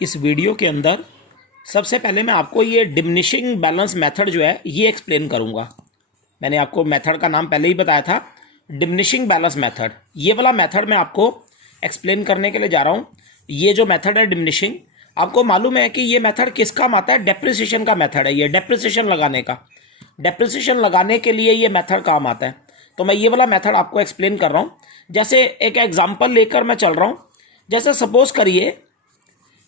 इस वीडियो के अंदर सबसे पहले मैं आपको ये डिमिनिशिंग बैलेंस मेथड जो है ये एक्सप्लेन करूँगा। मैंने आपको मेथड का नाम पहले ही बताया था, डिमिनिशिंग बैलेंस मेथड। ये वाला मेथड मैं आपको एक्सप्लेन करने के लिए जा रहा हूँ। ये जो मेथड है डिमिनिशिंग, आपको मालूम है कि ये मेथड किस काम आता है? डेप्रिसिएशन का मेथड है ये, डेप्रिसिएशन लगाने का। डेप्रिसिएशन लगाने के लिए ये मेथड काम आता है। तो मैं ये वाला मेथड आपको एक्सप्लेन कर रहा हूँ। जैसे एक एग्जांपल लेकर मैं चल रहा हूँ। जैसे सपोज करिए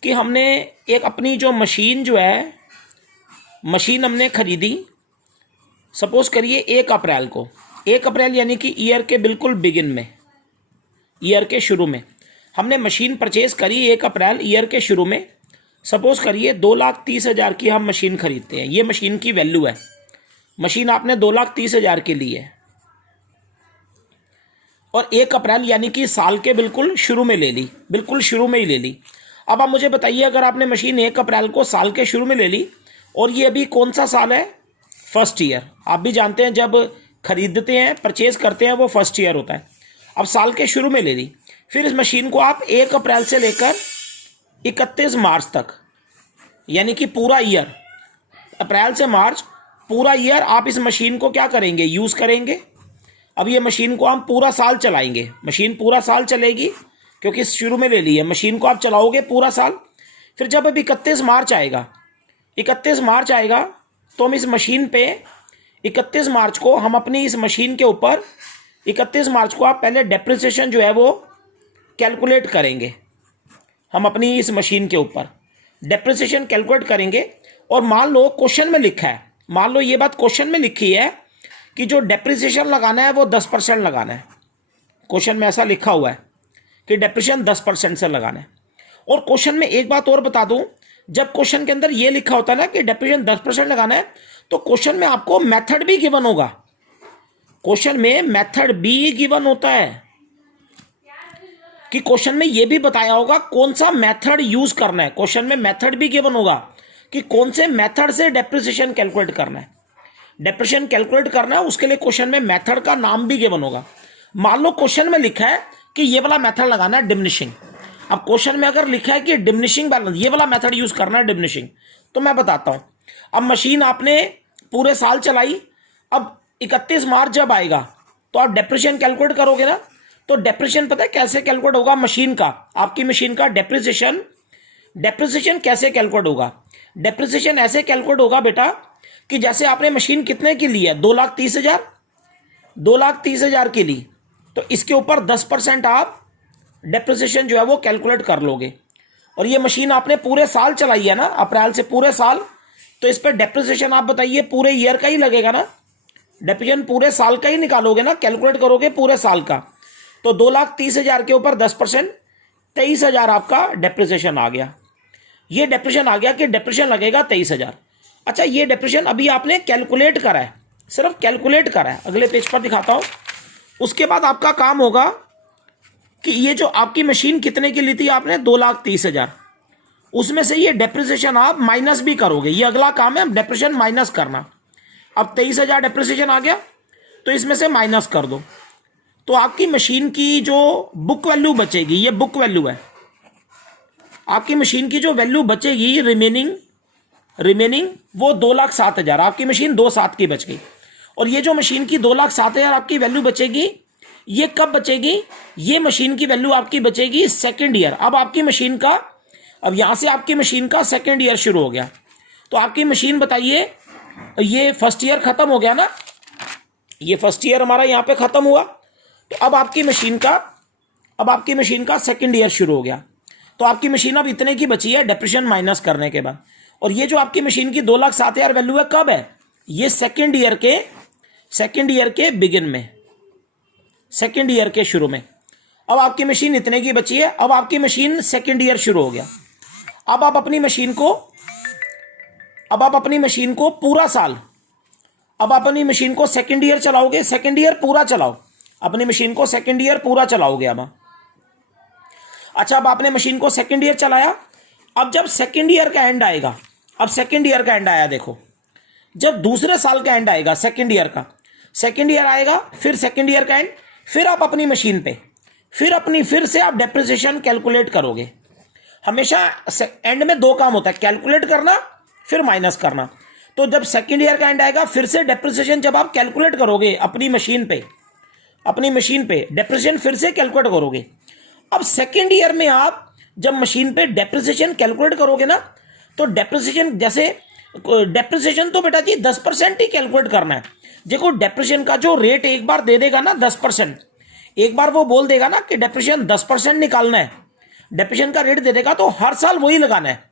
कि हमने एक अपनी जो मशीन जो है, मशीन हमने खरीदी। सपोज करिए 1 अप्रैल को, 1 अप्रैल यानी कि ईयर के बिल्कुल बिगिन में, ईयर के शुरू में हमने मशीन परचेज करी 1 अप्रैल ईयर के शुरू में। सपोज करिए 2,30,000 की हम मशीन खरीदते हैं। ये मशीन की वैल्यू है। मशीन आपने 2,30,000 की ली है और 1 अप्रैल यानी कि साल के बिल्कुल शुरू में ले ली, बिल्कुल शुरू में ही ले ली। अब आप मुझे बताइए, अगर आपने मशीन 1 अप्रैल को साल के शुरू में ले ली और ये अभी कौन सा साल है? First year. आप भी जानते हैं जब खरीदते हैं, परचेज करते हैं, वो फर्स्ट ईयर होता है। अब साल के शुरू में ले ली, फिर इस मशीन को आप 1 अप्रैल से लेकर 31 मार्च तक, यानी कि पूरा ईयर, अप्रैल से मार्च पूरा ईयर आप इस मशीन को क्या करेंगे? यूज़ करेंगे। अब ये मशीन को हम पूरा साल चलाएंगे। मशीन पूरा साल चलेगी क्योंकि शुरू में ले ली है। मशीन को आप चलाओगे पूरा साल। फिर जब अब 31 मार्च आएगा, 31 मार्च आएगा तो हम इस मशीन पे 31 मार्च को हम अपनी इस मशीन के ऊपर 31 मार्च को आप पहले डेप्रिसिएशन जो है वो कैलकुलेट करेंगे। हम अपनी इस मशीन के ऊपर डेप्रिसिएशन कैलकुलेट करेंगे। और मान लो क्वेश्चन में लिखा है, मान लो ये बात क्वेश्चन में लिखी है कि जो डेप्रिसिएशन लगाना है वो 10% लगाना है। क्वेश्चन में ऐसा लिखा हुआ है कि डेप्रिसिएशन 10% से लगाना है। और क्वेश्चन में एक बात और बता दूं, जब क्वेश्चन के अंदर ये लिखा होता है ना कि डेप्रिसिएशन 10% लगाना है, तो क्वेश्चन में आपको मेथड भी गिवन होगा। क्वेश्चन में मेथड भी गिवन होता है कि क्वेश्चन में ये भी बताया होगा कौन सा मेथड यूज करना है। क्वेश्चन में मेथड भी गिवन होगा कि कौन से मेथड से डेप्रिसिएशन कैलकुलेट करना है। डेप्रिसिएशन कैलकुलेट करना है, उसके लिए क्वेश्चन में मेथड का नाम भी गिवन होगा। मान लो क्वेश्चन में लिखा है कि ये वाला मेथड लगाना है डिमिनिशिंग। अब क्वेश्चन में अगर लिखा है कि डिमिनिशिंग बैलेंस, ये वाला मेथड यूज करना है डिमिनिशिंग, तो मैं बताता हूं। अब मशीन आपने पूरे साल चलाई। अब 31 मार्च जब आएगा तो आप डेप्रिसिएशन कैलकुलेट करोगे ना। तो डेप्रिसिएशन पता है कैसे कैलकुलेट होगा? मशीन का, आपकी मशीन का डेप्रिसिएशन कैसे कैलकुलेट होगा? डेप्रिसिएशन ऐसे कैलकुलेट होगा बेटा कि जैसे आपने मशीन कितने की ली है? 2,30,000, 2,30,000 की ली, तो इसके ऊपर 10% आप डेप्रिसिएशन जो है वो कैलकुलेट कर लोगे। और ये मशीन आपने पूरे साल चलाई है ना, अप्रैल से पूरे साल, तो इस पर डेप्रिसिएशन आप बताइए पूरे ईयर का ही लगेगा ना। डेप्रिसिएशन पूरे साल का ही निकालोगे ना, कैलकुलेट करोगे पूरे साल का। तो 2,30,000 के ऊपर 10%, 23,000 आपका डेप्रिसिएशन आ गया। ये डेप्रिसिएशन आ गया कि डेप्रिसिएशन लगेगा 23,000। अच्छा, ये डेप्रिसिएशन अभी आपने कैलकुलेट करा है, सिर्फ कैलकुलेट करा है। अगले पेज पर दिखाता हूं। उसके बाद आपका काम होगा कि ये जो आपकी मशीन कितने की ली थी आपने? 2,30,000, उसमें से ये डेप्रिसिएशन आप माइनस भी करोगे। ये अगला काम है, डेप्रिसिएशन माइनस करना। अब 23,000 डेप्रिसिएशन आ गया तो इसमें से माइनस कर दो, तो आपकी मशीन की जो बुक वैल्यू बचेगी, ये बुक वैल्यू है, आपकी मशीन की जो वैल्यू बचेगी रिमेनिंग वो 2,07,000। आपकी मशीन 2,07 की बच गई। और ये जो मशीन की 2,07,000 आपकी वैल्यू बचेगी, ये कब बचेगी? ये मशीन की वैल्यू आपकी बचेगी सेकेंड ईयर। अब आपकी मशीन का, अब यहां से आपकी मशीन का सेकेंड ईयर शुरू हो गया। तो आपकी मशीन बताइए, ये फर्स्ट ईयर खत्म हो गया ना, ये फर्स्ट ईयर हमारा यहां पे खत्म हुआ। तो अब आपकी मशीन का सेकेंड ईयर शुरू हो गया। तो आपकी मशीन अब इतने की बची है डेप्रिसिएशन माइनस करने के बाद। और ये जो आपकी मशीन की 2,07,000 वैल्यू है, कब है? ये सेकेंड ईयर के बिगिन में, सेकेंड ईयर के शुरू में। अब आपकी मशीन इतने की बची है। अब आपकी मशीन सेकेंड ईयर शुरू हो गया। अब आप अपनी मशीन को पूरा साल, अब अपनी मशीन को सेकेंड ईयर चलाओगे, सेकेंड ईयर पूरा चलाओ, अपनी मशीन को सेकेंड ईयर पूरा चलाओगे अब। अच्छा, अब आपने मशीन को सेकेंड ईयर चलाया। अब जब सेकेंड ईयर का एंड आएगा, अब सेकेंड ईयर का एंड आया, देखो, जब दूसरे साल का एंड आएगा, सेकेंड ईयर आएगा, फिर सेकेंड ईयर का एंड, फिर आप अपनी मशीन पे फिर से आप डेप्रिसिएशन कैलकुलेट करोगे। हमेशा एंड में दो काम होता है, कैलकुलेट करना फिर माइनस करना। तो जब सेकेंड ईयर का एंड आएगा फिर से डेप्रिसिएशन जब आप कैलकुलेट करोगे अपनी मशीन पे डेप्रिसिएशन फिर से कैलकुलेट करोगे। अब सेकेंड ईयर में आप जब मशीन पे डेप्रिसिएशन कैलकुलेट करोगे ना, तो डेप्रिसिएशन तो बेटा जी 10% ही कैलकुलेट करना है। देखो डेप्रिसिएशन का जो रेट एक बार दे देगा ना 10%, एक बार वो बोल देगा ना कि डेप्रिसिएशन 10% निकालना है, डेप्रिसिएशन का रेट दे देगा तो हर साल वही लगाना है।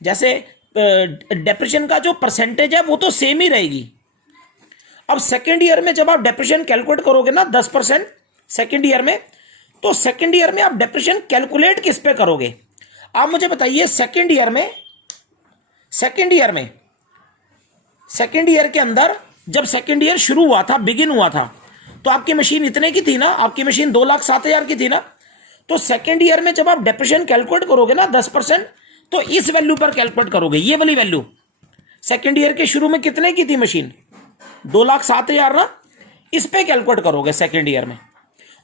जैसे डेप्रिसिएशन का जो परसेंटेज है वो तो सेम ही रहेगी। अब सेकेंड ईयर में जब आप डेप्रिसिएशन कैलकुलेट करोगे ना 10% सेकेंड ईयर में, तो सेकेंड ईयर में आप डेप्रिसिएशन कैलकुलेट किस पे करोगे? आप मुझे बताइए सेकेंड ईयर के अंदर जब सेकेंड ईयर शुरू हुआ था, बिगिन हुआ था, तो आपकी मशीन इतने की थी ना, आपकी मशीन 2,07,000 की थी ना। तो सेकेंड ईयर में जब आप डेप्रिसिएशन कैलकुलेट करोगे ना 10%, तो इस वैल्यू पर कैलकुलेट करोगे, ये वाली वैल्यू। सेकेंड ईयर के शुरू में कितने की थी मशीन? 2,07,000 ना, इस पे कैलकुलेट करोगे सेकेंड ईयर में।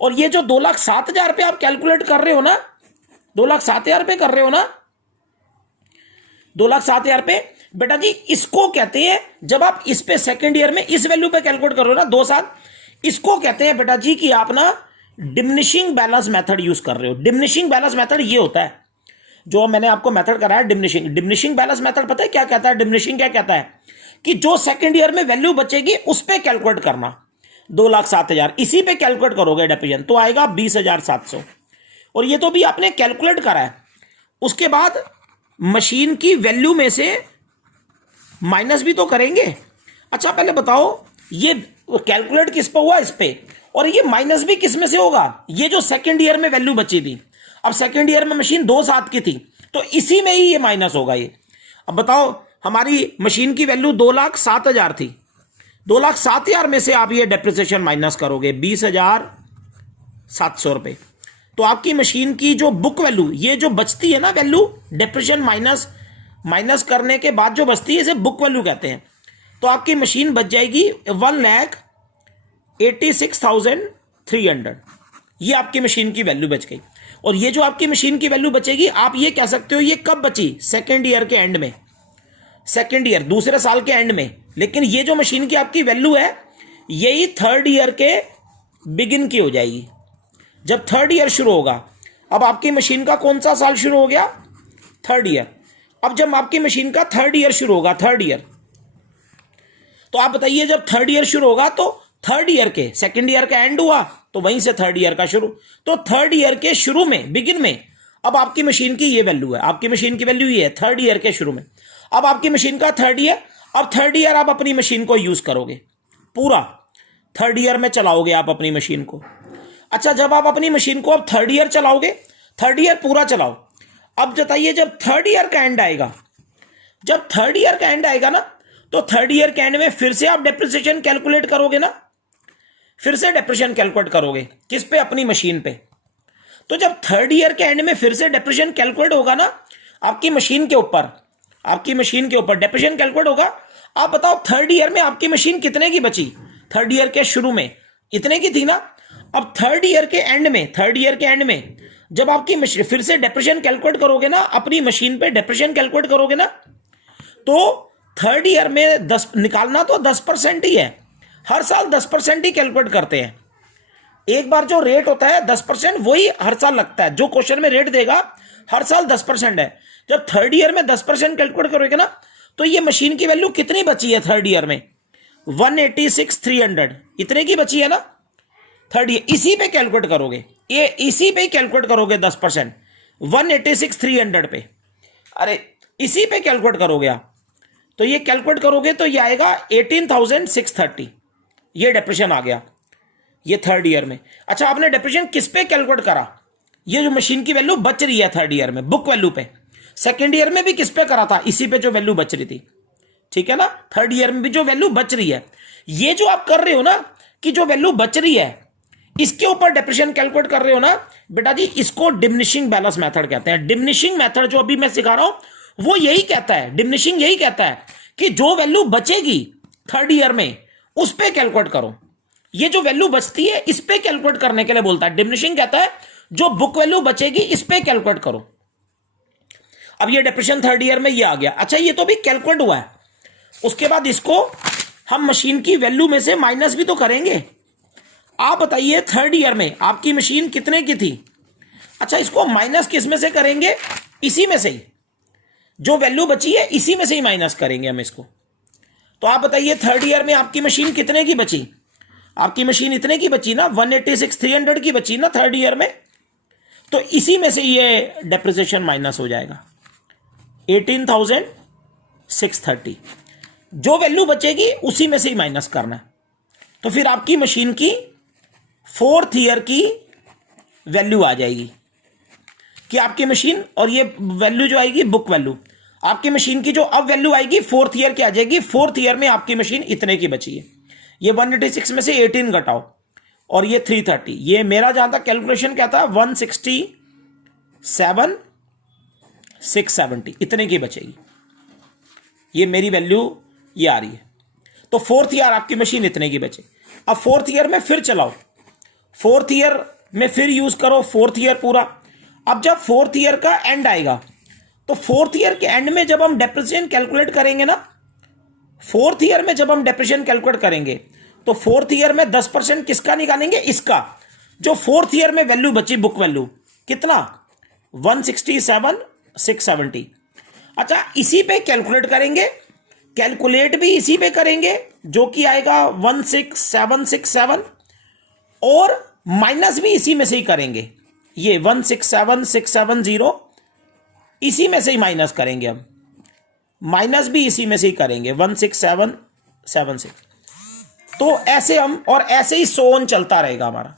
और ये जो 2,07,000 पे आप कैलकुलेट कर रहे हो ना, 2,07,000 पे कर रहे हो ना, 2,07,000 पे बेटा जी इसको कहते हैं, जब आप इस पे सेकेंड ईयर में इस वैल्यू पे कैलकुलेट करो ना 2 साल, इसको कहते हैं बेटा जी कि आप ना डिमिनिशिंग बैलेंस मेथड यूज कर रहे हो। डिमिनिशिंग बैलेंस मेथड ये होता है जो मैंने आपको मेथड कराया डिमिनिशिंग बैलेंस मेथड। पता है क्या कहता है डिमिनिशिंग? क्या कहता है कि जो सेकेंड ईयर में वैल्यू बचेगी उस पे कैलकुलेट करना। 2,07,000 इसी पे कैलकुलेट करोगे डेप्रिसिएशन, तो आएगा 20,700। और ये तो भी आपने कैलकुलेट करा है। उसके बाद मशीन की वैल्यू में से माइनस भी तो करेंगे। अच्छा पहले बताओ ये कैलकुलेट किस पे हुआ? इस पे। और ये माइनस भी किस में से होगा? ये जो सेकेंड ईयर में वैल्यू बची थी, अब सेकेंड ईयर में मशीन 2,07 की थी, तो इसी में ही ये माइनस होगा ये। अब बताओ हमारी मशीन की वैल्यू 2,07,000 थी, 2,07,000 में से आप ये डेप्रिसिएशन माइनस करोगे 20,700 रुपये, तो आपकी मशीन की जो बुक वैल्यू, ये जो बचती है ना वैल्यू, डेप्रिसिएशन माइनस करने के बाद जो बचती है इसे बुक वैल्यू कहते हैं। तो आपकी मशीन बच जाएगी 1,86,300। ये आपकी मशीन की वैल्यू बच गई। और ये जो आपकी मशीन की वैल्यू बचेगी, आप ये कह सकते हो ये कब बची? सेकेंड ईयर के एंड में, सेकेंड ईयर दूसरे साल के एंड में। लेकिन ये जो मशीन की आपकी वैल्यू है यही थर्ड ईयर के बिगिन की हो जाएगी, जब थर्ड ईयर शुरू होगा। अब आपकी मशीन का कौन सा साल शुरू हो गया? Third year. अब जब आपकी मशीन का थर्ड ईयर शुरू होगा, थर्ड ईयर, तो आप बताइए जब थर्ड ईयर शुरू होगा तो थर्ड ईयर के, सेकेंड ईयर का एंड हुआ तो वहीं से थर्ड ईयर का शुरू, तो थर्ड ईयर के शुरू में, बिगिन में, अब आपकी मशीन की ये वैल्यू है, आपकी मशीन की वैल्यू ये है थर्ड ईयर के शुरू में। अब आपकी मशीन का थर्ड ईयर, अब थर्ड ईयर आप अपनी मशीन को यूज करोगे, पूरा थर्ड ईयर में चलाओगे आप अपनी मशीन को। अच्छा जब आप अपनी मशीन को अब थर्ड ईयर चलाओगे, थर्ड ईयर पूरा चलाओ। अब बताइए जब थर्ड ईयर का एंड आएगा, जब थर्ड ईयर का एंड आएगा ना, तो थर्ड ईयर के एंड में फिर से आप डेप्रिसिएशन कैलकुलेट करोगे ना, फिर से डेप्रिसिएशन कैलकुलेट करोगे किस पे? अपनी मशीन पे। तो जब थर्ड ईयर के एंड में फिर से डेप्रिसिएशन कैलकुलेट होगा ना आपकी मशीन के ऊपर, आपकी मशीन के ऊपर डेप्रिसिएशन कैलकुलेट होगा। आप बताओ थर्ड ईयर में आपकी मशीन कितने की बची? थर्ड ईयर के शुरू में इतने की थी ना। अब थर्ड ईयर के एंड में, थर्ड ईयर के एंड में जब आपकी मशीन फिर से डेप्रिसिएशन कैलकुलेट करोगे ना, अपनी मशीन पे डेप्रिसिएशन कैलकुलेट करोगे ना, तो थर्ड ईयर में 10 निकालना तो 10% ही है। हर साल 10% ही कैलकुलेट करते हैं। एक बार जो रेट होता है 10% वही हर साल लगता है, जो क्वेश्चन में रेट देगा हर साल 10% है। जब थर्ड ईयर में 10% कैलकुलेट करोगे ना, तो ये मशीन की वैल्यू कितनी बची है थर्ड ईयर में? 186,300 इतने की बची है ना थर्ड ईयर। इसी पे कैलकुलेट करोगे, ये इसी पे कैलकुलेट करोगे 10%, 186,300 पे। अरे इसी पे कैलकुलेट करोगे आप, तो ये कैलकुलेट करोगे तो ये आएगा 18,630। ये डेप्रिसिएशन आ गया ये थर्ड ईयर में। अच्छा आपने डेप्रिसिएशन किस पे कैलकुलेट करा? ये जो मशीन की वैल्यू बच रही है थर्ड ईयर में, बुक वैल्यू पे। सेकेंड ईयर में भी किस पे करा था? इसी पे जो वैल्यू बच रही थी, ठीक है ना। थर्ड ईयर में भी जो वैल्यू बच रही है, ये जो आप कर रहे हो ना कि जो वैल्यू बच रही है इसके ऊपर डेप्रिसिएशन कैलकुलेट कर रहे हो ना बेटा जी, इसको डिमिनिशिंग बैलेंस मेथड कहते हैं। डिमिनिशिंग मेथड जो अभी मैं सिखा रहा हूं वो यही कहता है, डिमिनिशिंग यही कहता है कि जो वैल्यू बचेगी थर्ड ईयर में उस पे कैलकुलेट करो। ये जो वैल्यू बचती है इस पे कैलकुलेट करने के लिए बोलता है। डिमिनिशिंग कहता है जो बुक वैल्यू बचेगी इस पे कैलकुलेट करो। अब ये डिप्रेशन थर्ड ईयर में ये आ गया। अच्छा, ये तो भी कैलकुलेट हुआ है, उसके बाद इसको हम मशीन की वैल्यू में से माइनस भी तो करेंगे। आप बताइए थर्ड ईयर में आपकी मशीन कितने की थी? अच्छा, इसको माइनस किस में से करेंगे? इसी में से ही, जो वैल्यू बची है इसी में से ही माइनस करेंगे हम इसको। तो आप बताइए थर्ड ईयर में आपकी मशीन कितने की बची? आपकी मशीन इतने की बची ना, 186,300 की बची ना थर्ड ईयर में। तो इसी में से ये डेप्रिसिएशन माइनस हो जाएगा, 18,630। जो वैल्यू बचेगी उसी में से ही माइनस करना है। तो फिर आपकी मशीन की फोर्थ ईयर की वैल्यू आ जाएगी कि आपकी मशीन, और ये वैल्यू जो आएगी बुक वैल्यू, आपकी मशीन की जो अब वैल्यू आएगी फोर्थ ईयर की आ जाएगी। फोर्थ ईयर में आपकी मशीन इतने की बची है। ये 186 में से 18 घटाओ और ये 330। ये मेरा जहां तक कैलकुलेशन क्या था, 167,670 इतने की बचेगी। ये मेरी वैल्यू ये आ रही है। तो फोर्थ ईयर आपकी मशीन इतने की बचे। अब फोर्थ ईयर में फिर चलाओ, फोर्थ ईयर में फिर यूज करो फोर्थ ईयर पूरा। अब जब फोर्थ ईयर का एंड आएगा तो फोर्थ ईयर के एंड में जब हम डेप्रिसिएशन कैलकुलेट करेंगे ना, फोर्थ ईयर में जब हम डेप्रिसिएशन कैलकुलेट करेंगे तो फोर्थ ईयर में 10% किसका निकालेंगे? इसका। जो फोर्थ ईयर में वैल्यू बची बुक वैल्यू कितना, 167,670। अच्छा, इसी पे कैलकुलेट करेंगे, कैलकुलेट भी इसी पे करेंगे जो कि आएगा 167,670, और माइनस भी इसी में से ही करेंगे। ये 167,670 इसी में से ही माइनस करेंगे हम, माइनस भी इसी में से ही करेंगे 16776। तो ऐसे हम, और ऐसे ही सोन चलता रहेगा हमारा,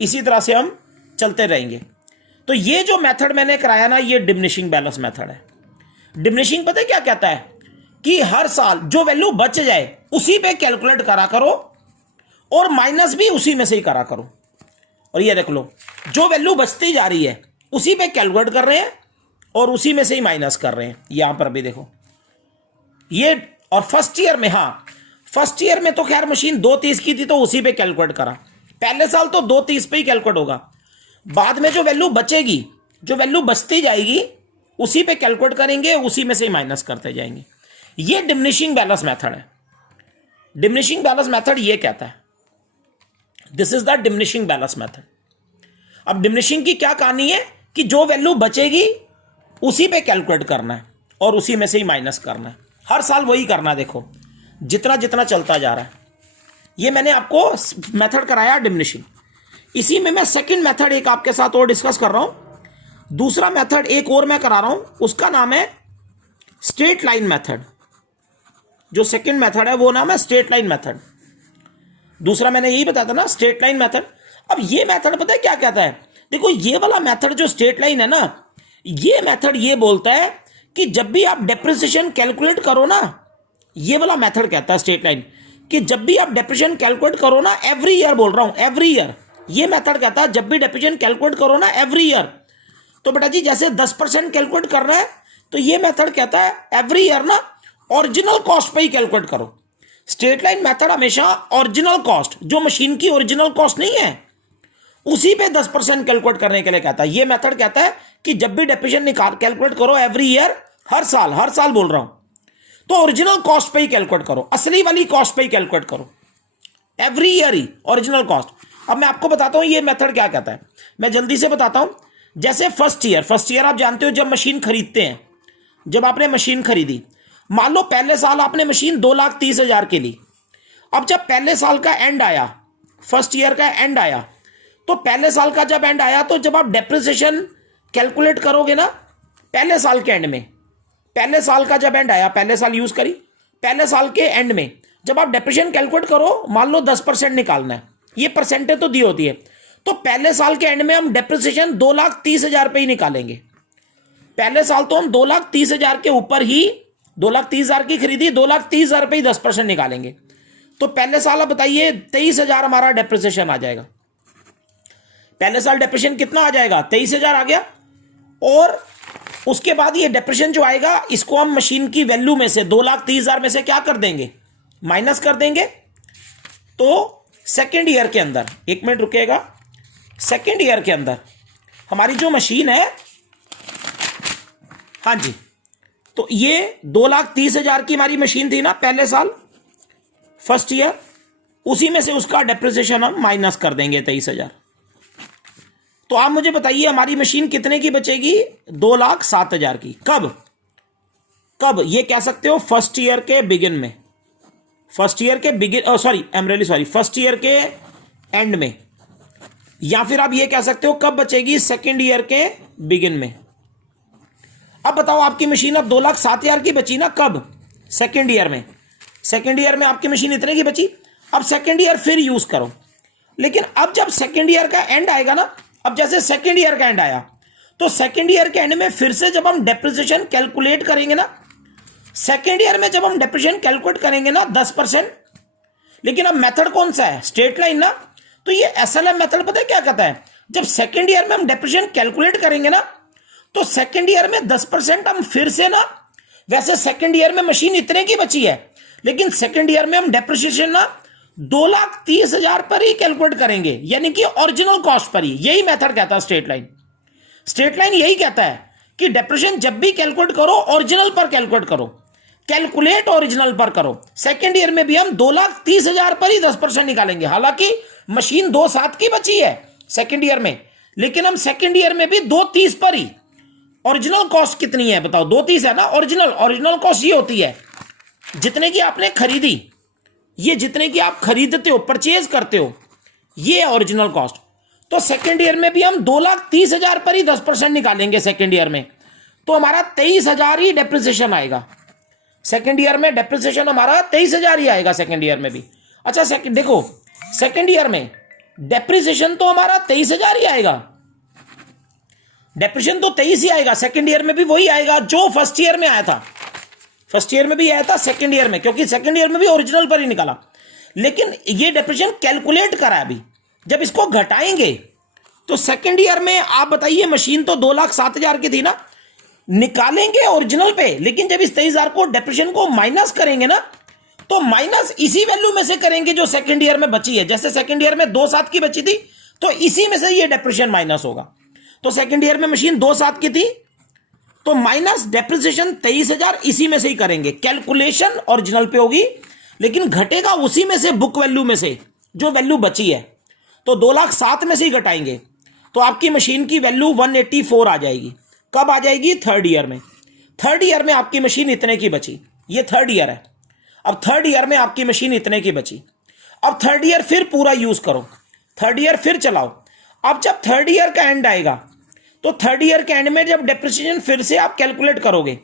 इसी तरह से हम चलते रहेंगे। तो ये जो मेथड मैंने कराया ना, ये डिमिनिशिंग बैलेंस मेथड है। डिमिनिशिंग पता है क्या कहता है कि हर साल जो वैल्यू बच जाए उसी पे कैलकुलेट करा करो और माइनस भी उसी में से ही करा करो। और ये देख लो, जो वैल्यू बचती जा रही है उसी पे कैलकुलेट कर रहे हैं और उसी में से ही माइनस कर रहे हैं। यहां पर भी देखो ये। और फर्स्ट ईयर में, हाँ फर्स्ट ईयर में तो खैर मशीन 230 की थी तो उसी पे कैलकुलेट करा। पहले साल तो 230 पे ही कैलकुलेट होगा। बाद में जो वैल्यू बचेगी, जो वैल्यू बचती जाएगी उसी पे कैलकुलेट करेंगे, उसी में से ही माइनस करते जाएंगे। ये डिमिनिशिंग बैलेंस मेथड है। डिमिनिशिंग बैलेंस मेथड ये कहता है, this is the diminishing balance method. अब डिमिनिशिंग की क्या कहानी है कि जो वैल्यू बचेगी उसी पे कैलकुलेट करना है और उसी में से ही माइनस करना है। हर साल वही करना है। देखो जितना जितना चलता जा रहा है। ये मैंने आपको मेथड कराया डिमिनिशिंग। इसी में मैं सेकंड मेथड एक आपके साथ और डिस्कस कर रहा हूं। दूसरा मेथड एक और मैं करा रहा हूं, उसका नाम है स्ट्रेट लाइन मेथड। जो सेकंड मेथड है वो नाम है स्ट्रेट लाइन मेथड। दूसरा मैंने यही बताया था ना, स्ट्रेट लाइन मेथड। अब ये मेथड पता है क्या कहता है? देखो ये वाला मेथड जो स्ट्रेट लाइन है ना, ये मेथड ये बोलता है कि जब भी आप डेप्रिसिएशन कैलकुलेट करो ना, ये वाला मेथड कहता है स्ट्रेट लाइन कि जब भी आप डेप्रिसिएशन कैलकुलेट करो ना, एवरी ईयर बोल रहा हूं, एवरी ईयर। ये मेथड कहता है जब भी डेप्रिसिएशन कैलकुलेट करो ना एवरी ईयर, तो बेटा जी जैसे 10% कैलकुलेट करना है तो ये मेथड कहता है एवरी ईयर ना ओरिजिनल कॉस्ट पे ही कैलकुलेट करो। स्ट्रेट लाइन मेथड हमेशा ओरिजिनल कॉस्ट, जो मशीन की ओरिजिनल कॉस्ट नहीं है, उसी पे 10% कैलकुलेट करने के लिए कहता है। ये मेथड कहता है कि जब भी डेप्रिसिएशन निकाल कैलकुलेट करो एवरी ईयर, हर साल बोल रहा हूं, तो ओरिजिनल कॉस्ट पे ही कैलकुलेट करो, असली वाली कॉस्ट पे ही कैलकुलेट करो, एवरी ईयर ही ओरिजिनल कॉस्ट। अब मैं आपको बताता हूं ये मेथड क्या कहता है, मैं जल्दी से बताता हूं। जैसे फर्स्ट ईयर आप जानते हो जब मशीन खरीदते हैं, जब आपने मशीन खरीदी, मान लो पहले साल आपने मशीन 2,30,000 की ली। अब जब पहले साल का एंड आया, फर्स्ट ईयर का एंड आया, तो पहले साल का जब एंड आया तो जब आप डेप्रिसिएशन कैलकुलेट करोगे ना पहले साल के एंड में, पहले साल का जब एंड आया, पहले साल यूज करी, पहले साल के एंड में जब आप डेप्रिसिएशन कैलकुलेट करो, मान लो 10% निकालना है, ये परसेंटेज तो दी होती है, तो पहले साल के एंड में हम डेप्रिसिएशन 2,30,000 पे ही निकालेंगे। पहले साल तो हम 2,30,000 के ऊपर ही, 2,30,000 की खरीदी, 2,30,000 पे ही 10% निकालेंगे। तो पहले साल आप बताइए 23,000 हमारा डेप्रिसिएशन आ जाएगा। पहले साल डेप्रिसिएशन कितना आ जाएगा? 23,000 आ गया। और उसके बाद ये डेप्रिसिएशन जो आएगा इसको हम मशीन की वैल्यू में से 2,30,000 में से क्या कर देंगे? माइनस कर देंगे। तो सेकेंड ईयर के अंदर, एक मिनट रुकेगा, सेकेंड ईयर के अंदर हमारी जो मशीन है, हाँ जी, तो ये 2,30,000 की हमारी मशीन थी ना पहले साल, फर्स्ट ईयर, उसी में से उसका डेप्रिसिएशन हम माइनस कर देंगे 23,000। तो आप मुझे बताइए हमारी मशीन कितने की बचेगी? 2,07,000 की। कब कब ये कह सकते हो? फर्स्ट ईयर के बिगिन में, फर्स्ट ईयर के begin, sorry I am really sorry, first year के एंड में, या फिर आप ये कह सकते हो कब बचेगी? सेकेंड ईयर के बिगिन में। अब बताओ आपकी मशीन अब 2,07,000 की बची ना, कब? सेकेंड ईयर में। सेकेंड ईयर में आपकी मशीन इतने की बची। अब सेकेंड ईयर फिर यूज करो, लेकिन अब जब सेकेंड ईयर का एंड आएगा ना, अब जैसे सेकेंड ईयर का एंड आया, तो सेकेंड ईयर के एंड में फिर से जब हम डेप्रिसिएशन कैलकुलेट करेंगे ना, सेकेंड ईयर में जब हम डेप्रिसिएशन कैलकुलेट करेंगे ना 10%, लेकिन अब मेथड कौन सा है? स्ट्रेट लाइन ना। तो ये एसएलएम मेथड पता है क्या कहता है? जब सेकेंड ईयर में हम डेप्रिसिएशन कैलकुलेट करेंगे ना, तो सेकेंड ईयर में 10% हम फिर से ना, वैसे सेकेंड ईयर में मशीन इतने की बची है, लेकिन सेकेंड ईयर में हम डेप्रिसिएशन ना 2,30,000 पर ही कैलकुलेट करेंगे, यानी कि ओरिजिनल कॉस्ट पर ही। यही मेथड कहता है स्ट्रेट लाइन। स्ट्रेट लाइन यही कहता है कि डेप्रिसिएशन जब भी कैलकुलेट करो ओरिजिनल पर कैलकुलेट करो, कैलकुलेट ओरिजिनल पर करो। सेकेंड ईयर में भी हम 2,30,000 पर ही 10% निकालेंगे। हालांकि मशीन 2,07 की बची है सेकेंड ईयर में, लेकिन हम सेकेंड ईयर में भी 2,30 पर ही। ओरिजिनल कॉस्ट कितनी है बताओ? 2,30 है ना। ओरिजिनल कॉस्ट ये होती है जितने की आपने खरीदी, ये जितने की आप खरीदते हो, परचेज करते हो, ये है ओरिजिनल कॉस्ट। तो सेकेंड ईयर में भी हम 2,30,000 पर ही 10% निकालेंगे सेकेंड ईयर में, तो हमारा 23,000 ही डेप्रिसिएशन आएगा। सेकेंड ईयर में डेप्रिसिएशन हमारा 23,000 ही आएगा सेकेंड ईयर में भी। अच्छा देखो, सेकेंड ईयर में डेप्रिसिएशन तो हमारा 23,000 ही आएगा, डेप्रिसिएशन तो 23 ही आएगा। सेकेंड ईयर में भी वही आएगा जो फर्स्ट ईयर में आया था। फर्स्ट ईयर में भी आया था सेकेंड ईयर में, क्योंकि सेकेंड ईयर में भी ओरिजिनल पर ही निकाला। लेकिन ये डेप्रिसिएशन कैलकुलेट करा है अभी, जब इसको घटाएंगे तो सेकेंड ईयर में आप बताइए, मशीन तो 2,07,000 की थी ना, निकालेंगे ओरिजिनल पे, लेकिन जब इस 23,000 को डेप्रिसिएशन को माइनस करेंगे ना, तो माइनस इसी वैल्यू में से करेंगे जो सेकेंड ईयर में बची है। जैसे सेकेंड ईयर में 2,07 की बची थी, तो इसी में से ये डेप्रिसिएशन माइनस होगा। तो सेकेंड ईयर में मशीन 2,07 की थी, तो माइनस डेप्रिसिएशन 23,000 इसी में से ही करेंगे। कैलकुलेशन ओरिजिनल पे होगी, लेकिन घटेगा उसी में से, बुक वैल्यू में से जो वैल्यू बची है। तो 2,07,000 में से ही घटाएंगे, तो आपकी मशीन की वैल्यू 184 आ जाएगी। कब आ जाएगी? थर्ड ईयर में। थर्ड ईयर में आपकी मशीन इतने की बची, ये थर्ड ईयर है। अब थर्ड ईयर में आपकी मशीन इतने की बची। अब थर्ड ईयर फिर पूरा यूज करो, थर्ड ईयर फिर चलाओ। अब जब थर्ड ईयर का एंड आएगा, तो थर्ड ईयर के एंड में जब डेप्रिसिएशन फिर से आप कैलकुलेट करोगे,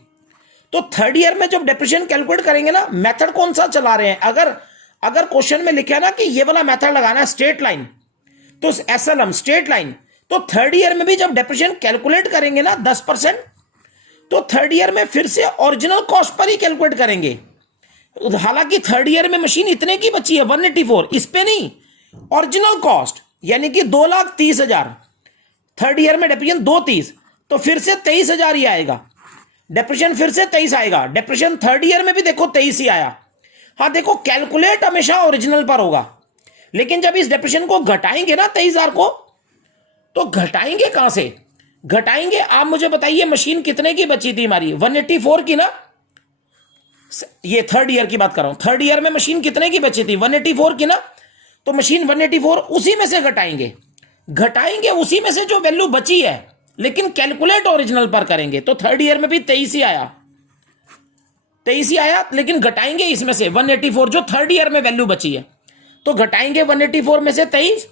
तो थर्ड ईयर में जब डेप्रिसिएशन कैलकुलेट करेंगे ना, मेथड कौन सा चला रहे हैं? अगर क्वेश्चन में लिखा ना कि ये वाला मेथड लगाना है स्ट्रेट लाइन, तो एसएलएम स्ट्रेट लाइन, तो थर्ड ईयर में भी जब डेप्रिसिएशन कैलकुलेट करेंगे ना 10%, तो थर्ड ईयर में फिर से ओरिजिनल कॉस्ट पर ही कैलकुलेट करेंगे। हालांकि थर्ड ईयर में मशीन इतने की बची है 184, इस पे नहीं, ओरिजिनल कॉस्ट यानी कि 2,30,000। थर्ड ईयर में डेप्रिसिएशन 2,30, तो फिर से 23,000 ही आएगा। डेप्रिसिएशन फिर से 23 आएगा। डेप्रिसिएशन थर्ड ईयर में भी देखो 23 ही आया। हाँ देखो, कैलकुलेट हमेशा ओरिजिनल पर होगा, लेकिन जब इस डेप्रिसिएशन को घटाएंगे ना 23,000 को, तो घटाएंगे कहां से? घटाएंगे, आप मुझे बताइए मशीन कितने की बची थी हमारी? 184 की ना। ये थर्ड ईयर की बात कर रहा हूं। थर्ड ईयर में मशीन कितने की बची थी? 184 की ना। तो मशीन 184 उसी में से घटाएंगे उसी में से जो वैल्यू बची है, लेकिन कैलकुलेट ओरिजिनल पर करेंगे। तो थर्ड ईयर में भी 23 ही आया, लेकिन घटाएंगे इसमें से 184 जो थर्ड ईयर में वैल्यू बची है, तो घटाएंगे 184 में से 23,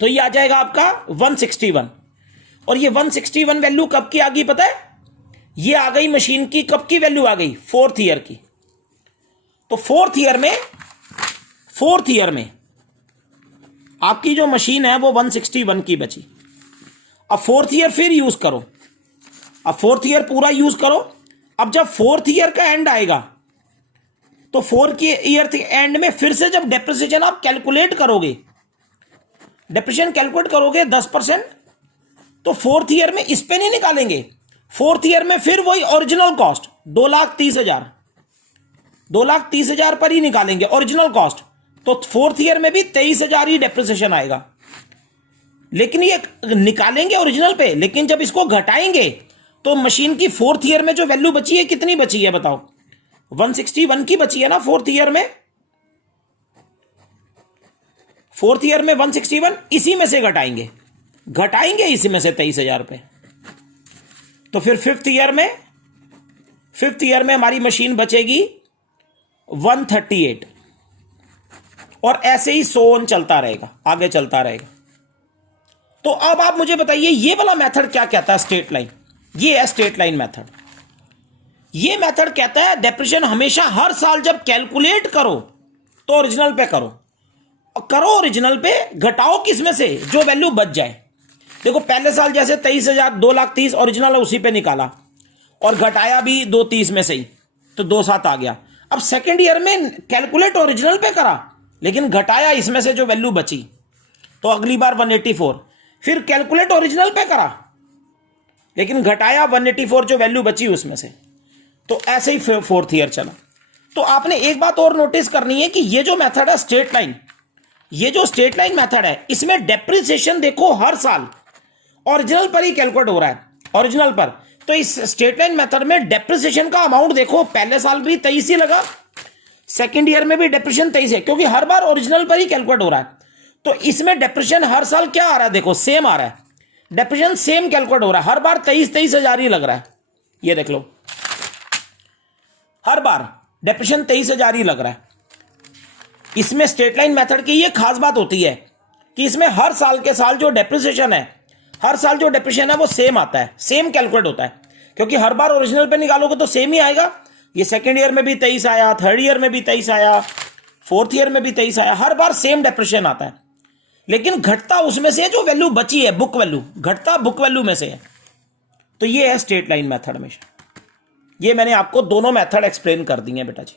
तो ये आ जाएगा आपका 161। और ये 161 वैल्यू कब की आ गई पता है? ये आ गई मशीन की कब की वैल्यू आ गई? फोर्थ ईयर की। तो फोर्थ ईयर में आपकी जो मशीन है वो 161 की बची। अब फोर्थ ईयर फिर यूज करो, अब फोर्थ ईयर पूरा यूज करो। अब जब फोर्थ ईयर का एंड आएगा, तो फोर्थ ईयर के एंड में फिर से जब डेप्रिसिएशन आप कैलकुलेट करोगे, 10%, तो फोर्थ ईयर में इस पे नहीं निकालेंगे। फोर्थ ईयर में फिर वही ओरिजिनल कॉस्ट 2,30,000 पर ही निकालेंगे ओरिजिनल कॉस्ट। तो फोर्थ ईयर में भी 23,000 ही डेप्रिसिएशन आएगा, लेकिन ये निकालेंगे ओरिजिनल पे, लेकिन जब इसको घटाएंगे तो मशीन की फोर्थ ईयर में जो वैल्यू बची है कितनी बची है बताओ? 161 की बची है ना फोर्थ ईयर में। फोर्थ ईयर में 161, इसी में से घटाएंगे इसी में से 23,000 रुपये। तो फिर फिफ्थ ईयर में हमारी मशीन बचेगी 138, और ऐसे ही सो ऑन चलता रहेगा, आगे चलता रहेगा। तो अब आप मुझे बताइए ये वाला मेथड क्या कहता है? स्ट्रेट लाइन, ये है स्ट्रेट लाइन मेथड। ये मेथड कहता है डेप्रिसिएशन हमेशा हर साल जब कैलकुलेट करो तो ओरिजिनल पे करो ओरिजिनल पे, घटाओ किस में से? जो वैल्यू बच जाए। देखो पहले साल जैसे 23,000, 2,30,000 ओरिजिनल उसी पे निकाला, और घटाया भी 230 में से ही, तो 27 आ गया। अब सेकेंड ईयर में कैलकुलेट ओरिजिनल पे करा, लेकिन घटाया इसमें से जो वैल्यू बची, तो अगली बार 184। फिर कैलकुलेट ओरिजिनल पे करा, लेकिन घटाया 184 जो वैल्यू बची उसमें से। तो ऐसे ही फोर्थ ईयर चला। तो आपने एक बात और नोटिस करनी है कि ये जो मेथड है स्ट्रेट लाइन, ये जो स्ट्रेट लाइन मेथड है, इसमें डेप्रिसिएशन देखो हर साल ओरिजिनल पर ही कैलकुलेट हो रहा है, ओरिजिनल पर। तो इस स्ट्रेट लाइन मेथड में डेप्रिसिएशन का अमाउंट देखो, पहले साल भी 23 ही लगा, सेकेंड ईयर में भी डेप्रिसिएशन 23 है, क्योंकि हर बार ओरिजिनल पर ही कैलकुलेट हो रहा है। तो इसमें डेप्रिसिएशन हर साल क्या आ रहा है? देखो सेम आ रहा है, डेप्रिसिएशन सेम कैलकुलेट हो रहा है, हर बार 23,000 ही लग रहा है। ये देख लो, हर बार डेप्रिसिएशन 23,000 ही लग रहा है। इसमें स्ट्रेट लाइन मेथड की ये खास बात होती है कि इसमें हर साल के साल जो डेप्रिसिएशन है, हर साल जो डेप्रिसिएशन है वो सेम आता है, सेम कैलकुलेट होता है, क्योंकि हर बार ओरिजिनल पे निकालोगे तो सेम ही आएगा। ये सेकेंड ईयर में भी 23 आया, थर्ड ईयर में भी 23 आया, फोर्थ ईयर में भी 23 आया, हर बार सेम डेप्रिसिएशन आता है। लेकिन घटता उसमें से जो वैल्यू बची है, बुक वैल्यू, घटता बुक वैल्यू में से है। तो ये है स्ट्रेट लाइन मेथड में। ये मैंने आपको दोनों मेथड एक्सप्लेन कर दी हैं बेटा जी।